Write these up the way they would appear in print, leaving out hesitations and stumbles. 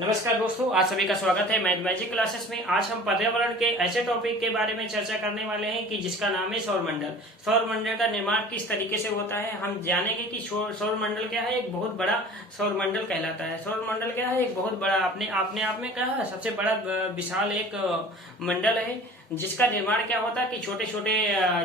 नमस्कार दोस्तों, आज सभी का स्वागत है मैथमेटिक क्लासेस में। आज हम पर्यावरण के ऐसे टॉपिक के बारे में चर्चा करने वाले हैं कि जिसका नाम है सौरमंडल। सौरमंडल का निर्माण किस तरीके से होता है हम जानेंगे कि सौरमंडल क्या है। एक बहुत बड़ा सौरमंडल कहलाता है। सौरमंडल क्या है? एक बहुत बड़ा अपने आप में क्या है, सबसे बड़ा विशाल एक मंडल है जिसका निर्माण क्या होता है कि छोटे छोटे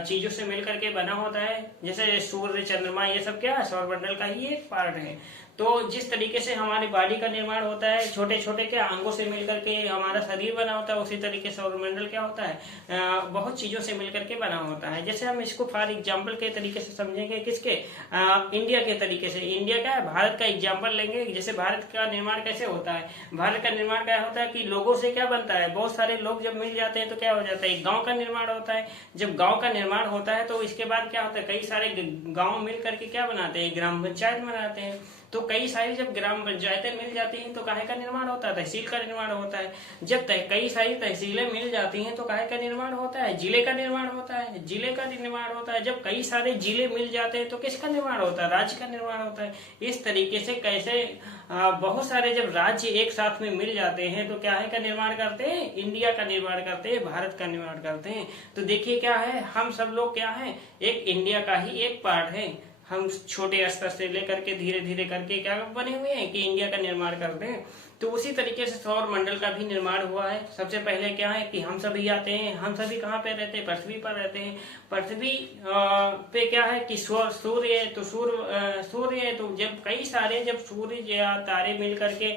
चीजों से मिलकर के बना होता है। जैसे सूर्य, चंद्रमा, ये सब क्या है, सौरमंडल का ही एक पार्ट है। तो जिस तरीके से हमारी बॉडी का निर्माण होता है, छोटे छोटे क्या अंगों से मिलकर के हमारा शरीर बना होता है, उसी तरीके से सौरमंडल क्या होता है, बहुत चीजों से मिलकर के बना होता है। जैसे हम इसको फॉर एग्जाम्पल के तरीके से समझेंगे, किसके इंडिया के तरीके से। इंडिया क्या है, भारत का एग्जाम्पल लेंगे। जैसे भारत का निर्माण कैसे होता है, भारत का निर्माण क्या होता है कि लोगों से क्या बनता है, बहुत सारे लोग जब मिल जाते हैं तो क्या हो जाता है, एक गाँव का निर्माण होता है। जब गाँव का निर्माण होता है तो इसके बाद क्या होता है, कई सारे गाँव मिल करके क्या बनाते हैं, ग्राम पंचायत बनाते हैं। तो कई सारी जब ग्राम पंचायतें मिल जाती हैं तो काहे का निर्माण होता है, तहसील का निर्माण होता है। जब कई सारी तहसीलें मिल जाती हैं तो काहे का निर्माण होता है, जिले का निर्माण होता है। जिले का निर्माण होता है। जब कई सारे जिले मिल जाते हैं तो किसका निर्माण होता है, राज्य का निर्माण होता है। इस तरीके से कैसे बहुत सारे जब राज्य एक साथ में मिल जाते हैं तो क्या है का निर्माण करते हैं, इंडिया का निर्माण करते हैं, भारत का निर्माण करते हैं। तो देखिए क्या है, हम सब लोग क्या है, एक इंडिया का ही एक पार्ट है। हम छोटे स्तर से लेकर के धीरे धीरे करके क्या बने हुए हैं कि इंडिया का निर्माण करते हैं। तो उसी तरीके से सौर मंडल का भी निर्माण हुआ है। सबसे पहले क्या है कि हम सभी आते हैं। हम सभी कहाँ पे रहते हैं, पृथ्वी पर रहते हैं। पृथ्वी पे क्या है कि सूर्य है। तो सूर्य है तो जब कई सारे जब सूर्य या तारे मिल करके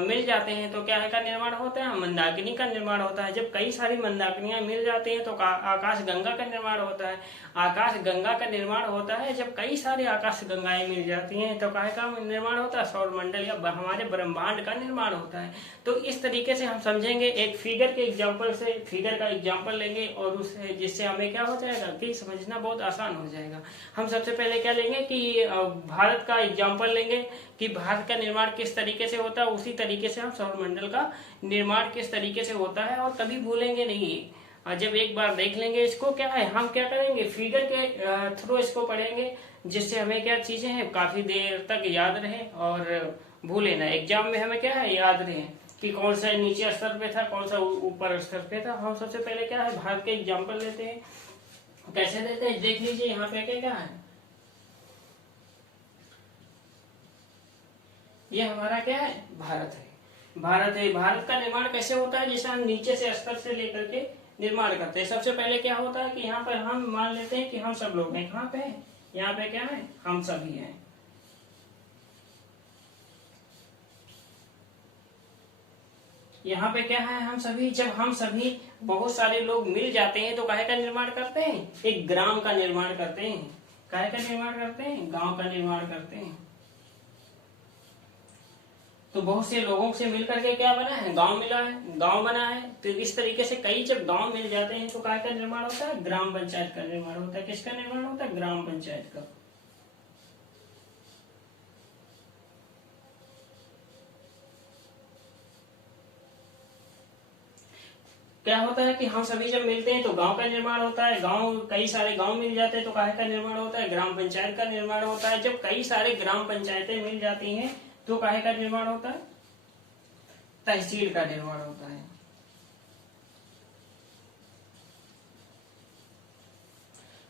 मिल जाते हैं तो क्या है का निर्माण होता है, मंदाकिनी का निर्माण होता है। जब कई सारी मंदाकिनियां मिल जाती हैं तो आकाश गंगा का निर्माण होता है। आकाश गंगा का निर्माण होता है। जब कई सारे आकाश गंगाएं मिल जाती हैं तो काहे का निर्माण होता है, सौरमंडल या हमारे ब्रह्मांड का निर्माण होता है। तो इस तरीके से हम समझेंगे, एक फिगर के एग्जांपल से, फिगर का एग्जांपल लेंगे और उससे जिससे हमें क्या हो जाएगा कि समझना बहुत आसान हो जाएगा। हम सबसे पहले क्या लेंगे कि भारत का एग्जांपल लेंगे कि भारत का निर्माण किस तरीके से होता है। उसी तरीके से हम सौरमंडल का निर्माण किस तरीके से होता है और कभी भूलेंगे नहीं। और जब एक बार देख लेंगे इसको, क्या है हम क्या करेंगे, फिगर के थ्रू इसको पढ़ेंगे, जिससे हमें क्या चीजें हैं काफी देर तक याद रहे और भूले ना। एग्जाम में हमें क्या है याद रहे कि कौन सा नीचे स्तर पे था, कौन सा ऊपर स्तर पे था। हम सबसे पहले क्या है भारत के एग्जाम्पल लेते हैं। कैसे देते हैं देख लीजिए, यहाँ पे क्या है, ये हमारा क्या है, भारत है। भारत है। भारत का निर्माण कैसे होता है, जैसे हम नीचे से स्तर से लेकर के निर्माण करते हैं। सबसे पहले क्या होता है कि यहाँ पर हम मान लेते हैं कि हम सब लोग हैं। कहाँ पे है, यहाँ पे क्या है, हम सभी हैं। यहाँ पे क्या है, हम सभी। जब हम सभी बहुत सारे लोग मिल जाते हैं तो काहे का निर्माण करते हैं, एक ग्राम का निर्माण करते हैं। काहे का निर्माण करते हैं, गांव का निर्माण करते हैं। तो बहुत से लोगों से मिलकर के क्या बना है, गांव मिला है, गांव बना है। तो इस तरीके से कई जब गांव मिल जाते हैं तो काय का निर्माण होता है, ग्राम पंचायत का निर्माण होता है। किसका निर्माण होता है, ग्राम पंचायत का। क्या होता है कि हम सभी जब मिलते हैं तो गांव का निर्माण होता है। गांव, कई सारे गांव मिल जाते हैं तो काहे का निर्माण होता है, ग्राम पंचायत का निर्माण होता है। जब कई सारे ग्राम पंचायतें मिल जाती हैं तो काहे का निर्माण होता है, तहसील का निर्माण होता है।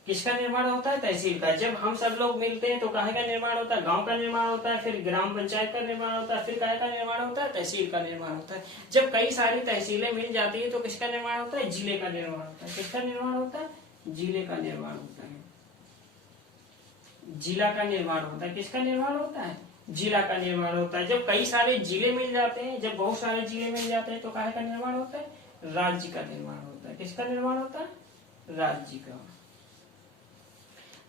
किसका निर्माण होता है, तहसील का। जब हम सब लोग मिलते हैं तो काहे का निर्माण होता है, गांव का निर्माण होता है, फिर ग्राम पंचायत का निर्माण होता है, फिर काहे का निर्माण होता है, तहसील का निर्माण होता है। जब कई सारी तहसीलें मिल जाती है तो किसका निर्माण होता है, जिले का निर्माण होता है। किसका निर्माण होता है, जिले का निर्माण होता है। जिला का निर्माण होता है। किसका निर्माण होता है, जिला का निर्माण होता है। जब कई सारे जिले मिल जाते हैं, जब बहुत सारे जिले मिल जाते हैं तो काहे का निर्माण होता है, राज्य का निर्माण होता है। किसका निर्माण होता है, राज्य का।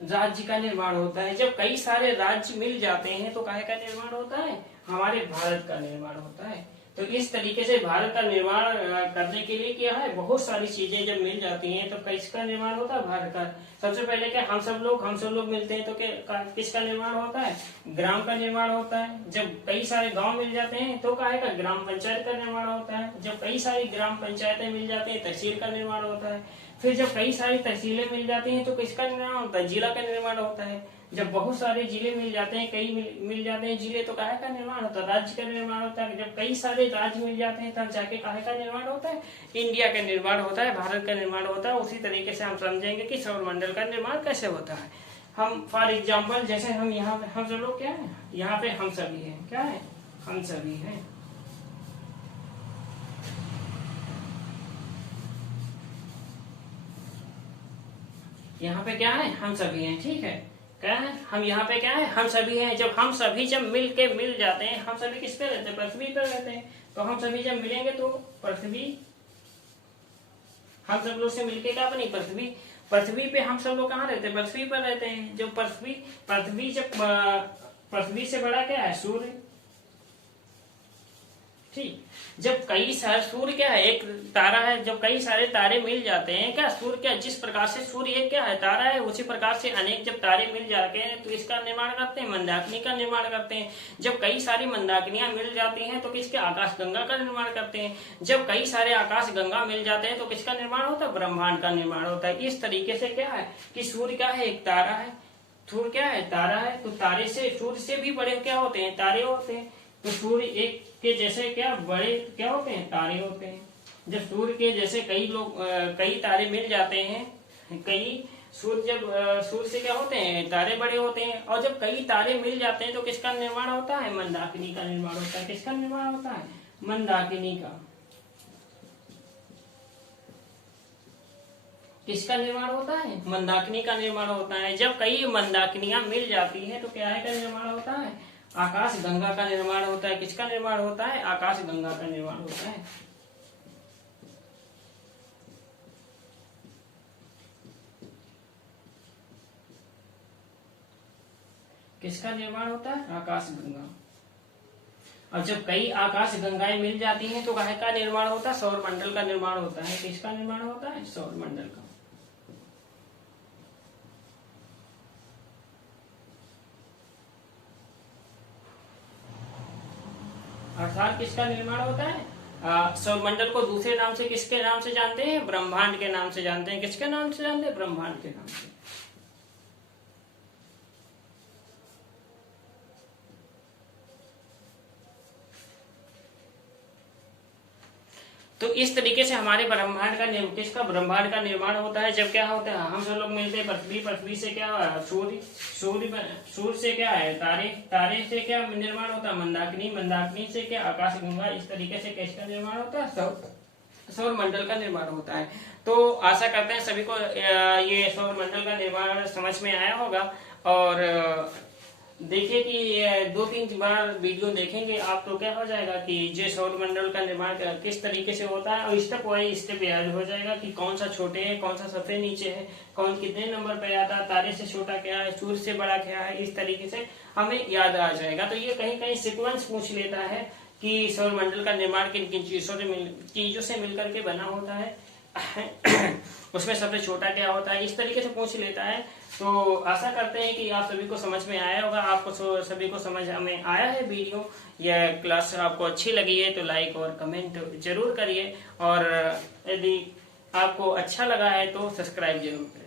राज्य का निर्माण होता है। जब कई सारे राज्य मिल जाते हैं तो काहे का निर्माण होता है, हमारे भारत का निर्माण होता है। तो इस तरीके से भारत का निर्माण करने के लिए क्या है, बहुत सारी चीजें जब मिल जाती हैं तो किसका निर्माण होता है, भारत का। सबसे पहले क्या, हम सब लोग मिलते हैं तो किसका निर्माण होता है, ग्राम का निर्माण होता है। जब कई सारे गांव मिल जाते हैं तो काहे का, ग्राम पंचायत का निर्माण होता है। जब कई सारी ग्राम पंचायतें मिल जाती हैं, तहसील का निर्माण होता है। फिर जब कई सारी तहसीलें मिल जाती हैं तो किसका निर्माण होता है, जिला का निर्माण होता है। जब बहुत सारे जिले मिल जाते हैं, कई मिल जाते हैं जिले, तो काहे का निर्माण होता है? राज्य का निर्माण होता है। जब कई सारे राज्य मिल जाते हैं तब जाके काहे का निर्माण होता है? इंडिया का निर्माण होता है, भारत का निर्माण होता है। उसी तरीके से हम समझेंगे कि सौरमंडल का निर्माण कैसे होता है। हम फॉर एग्जाम्पल, जैसे हम यहाँ पे हम सब लोग क्या है, यहाँ पे हम सभी हैं, क्या है, हम सभी हैं। यहाँ पे क्या है, हम सभी हैं, ठीक है। क्या है, हम यहाँ पे क्या है, हम सभी हैं। जब हम सभी जब मिल जाते हैं, हम सभी किस पे रहते हैं? पृथ्वी पर रहते हैं। तो हम सभी जब मिलेंगे तो पृथ्वी, हम सब लोग से मिलके क्या बनी? पृथ्वी। पृथ्वी पे हम सब लोग कहाँ रहते हैं? पृथ्वी पर रहते हैं। जो पृथ्वी जब पृथ्वी से बड़ा क्या है? सूर्य, ठीक। जब कई सारे सूर्य क्या है, एक तारा है। जब कई सारे तारे मिल जाते हैं, क्या सूर्य, क्या जिस प्रकार से सूर्य एक क्या है, तारा है, उसी प्रकार से अनेक जब तारे मिल जाते हैं तो इसका निर्माण करते हैं, मंदाकिनी का निर्माण करते हैं। जब कई सारी मंदाकिनियां मिल जाती हैं तो किसके? आकाश गंगा का निर्माण करते हैं। जब कई सारे आकाश गंगा मिल जाते हैं तो किसका निर्माण होता है? ब्रह्मांड का निर्माण होता है। इस तरीके से क्या है कि सूर्य क्या है, एक तारा है। सूर्य क्या है? तारा है। तो तारे से, सूर्य से भी बड़े क्या होते हैं? तारे होते हैं। तो सूर्य एक के जैसे क्या बड़े क्या होते हैं? तारे होते हैं। जब सूर्य के जैसे कई तारे मिल जाते हैं, सूर्य से क्या होते हैं? तारे बड़े होते हैं। और जब कई तारे मिल जाते हैं तो किसका निर्माण होता है? मंदाकिनी का निर्माण होता है। किसका निर्माण होता है? मंदाकिनी का। किसका निर्माण होता है? मंदाकिनी का निर्माण होता है। जब कई मंदाकिनियां मिल जाती हैं तो क्या है का निर्माण होता है? आकाश गंगा का निर्माण होता है। किसका निर्माण होता है? आकाश गंगा का निर्माण होता है। किसका निर्माण होता है? आकाश गंगा। और जब कई आकाश गंगाएं मिल जाती हैं तो काहे का निर्माण होता है? सौरमंडल का निर्माण होता है। किसका निर्माण होता है? सौरमंडल का। अर्थात किसका निर्माण होता है? सौरमंडल को दूसरे नाम से किसके नाम से जानते हैं? ब्रह्मांड के नाम से जानते हैं। किसके नाम से जानते हैं? ब्रह्मांड के नाम से। तो इस तरीके से हमारे ब्रह्मांड का निर्माण होता है। जब क्या होता है, हम सब लोग मिलते हैं पृथ्वी, पृथ्वी से क्या सूर्य से क्या है? तारे, तारे से क्या निर्माण होता है? मंदाकिनी, मंदाकिनी से क्या? आकाश गंगा। इस तरीके से किसका निर्माण होता है? सौरमंडल का निर्माण होता है। तो आशा करते हैं सभी को ये सौरमंडल का निर्माण समझ में आया होगा। और देखिए कि 2-3 बार वीडियो देखेंगे आप तो क्या हो जाएगा कि जो सौरमंडल का निर्माण किस तरीके से होता है, और स्टेप वाइज स्टेप याद हो जाएगा कि कौन सा छोटे है, कौन सा सबसे नीचे है, कौन कितने नंबर पे आता है, तारे से छोटा क्या है, सूर्य से बड़ा क्या है। इस तरीके से हमें याद आ जाएगा। तो ये कहीं कहीं सिक्वेंस पूछ लेता है कि सौरमंडल का निर्माण किन किन चीजों से मिलकर के बना होता है उसमें सबसे छोटा क्या होता है, इस तरीके से पूछ लेता है। तो आशा करते हैं कि आप सभी को समझ में आया होगा। आपको सभी को समझ में आया है वीडियो या क्लास आपको अच्छी लगी है तो लाइक और कमेंट जरूर करिए, और यदि आपको अच्छा लगा है तो सब्सक्राइब जरूर करें।